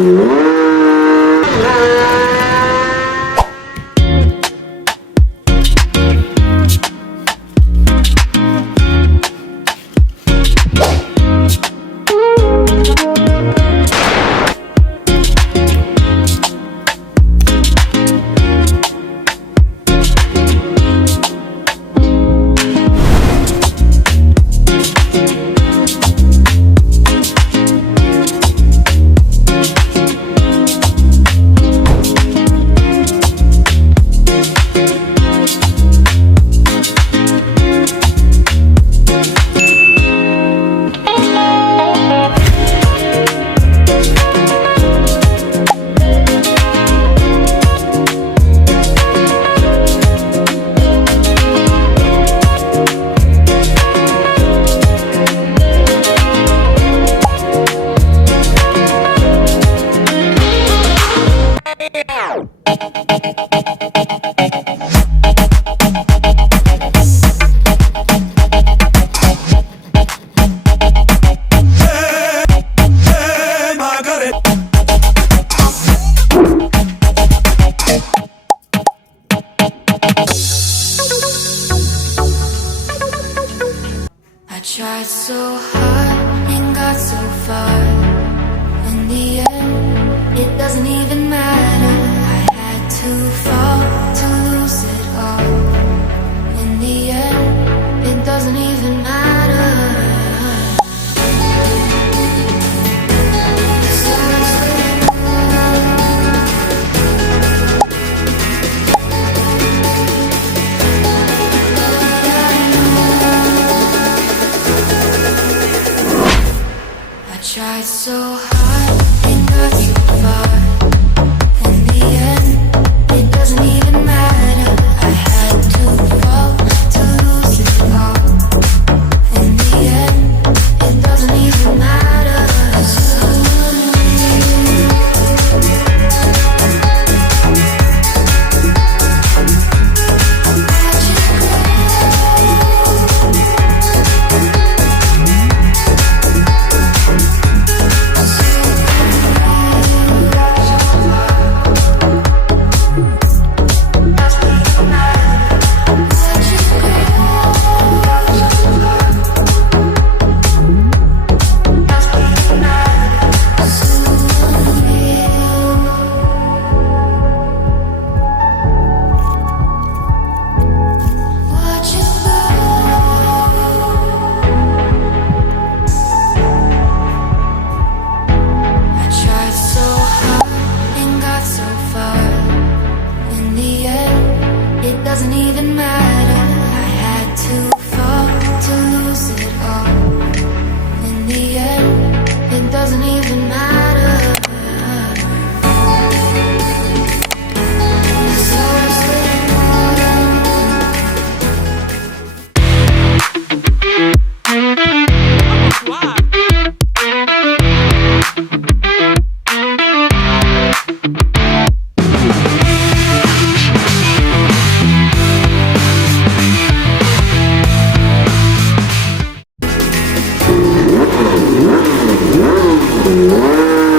I tried so hard and got so far. In the end, it doesn't even matter. I had to fall to lose it all. In the end, it doesn't even matter. Tried so hard and got so far. In the end, it doesn't even matter. I had to fall to lose it all. In the end, it doesn't even matter. Doesn't even matter. I had to fall to lose it all. In the end, it doesn't even matter. Wow. Wow.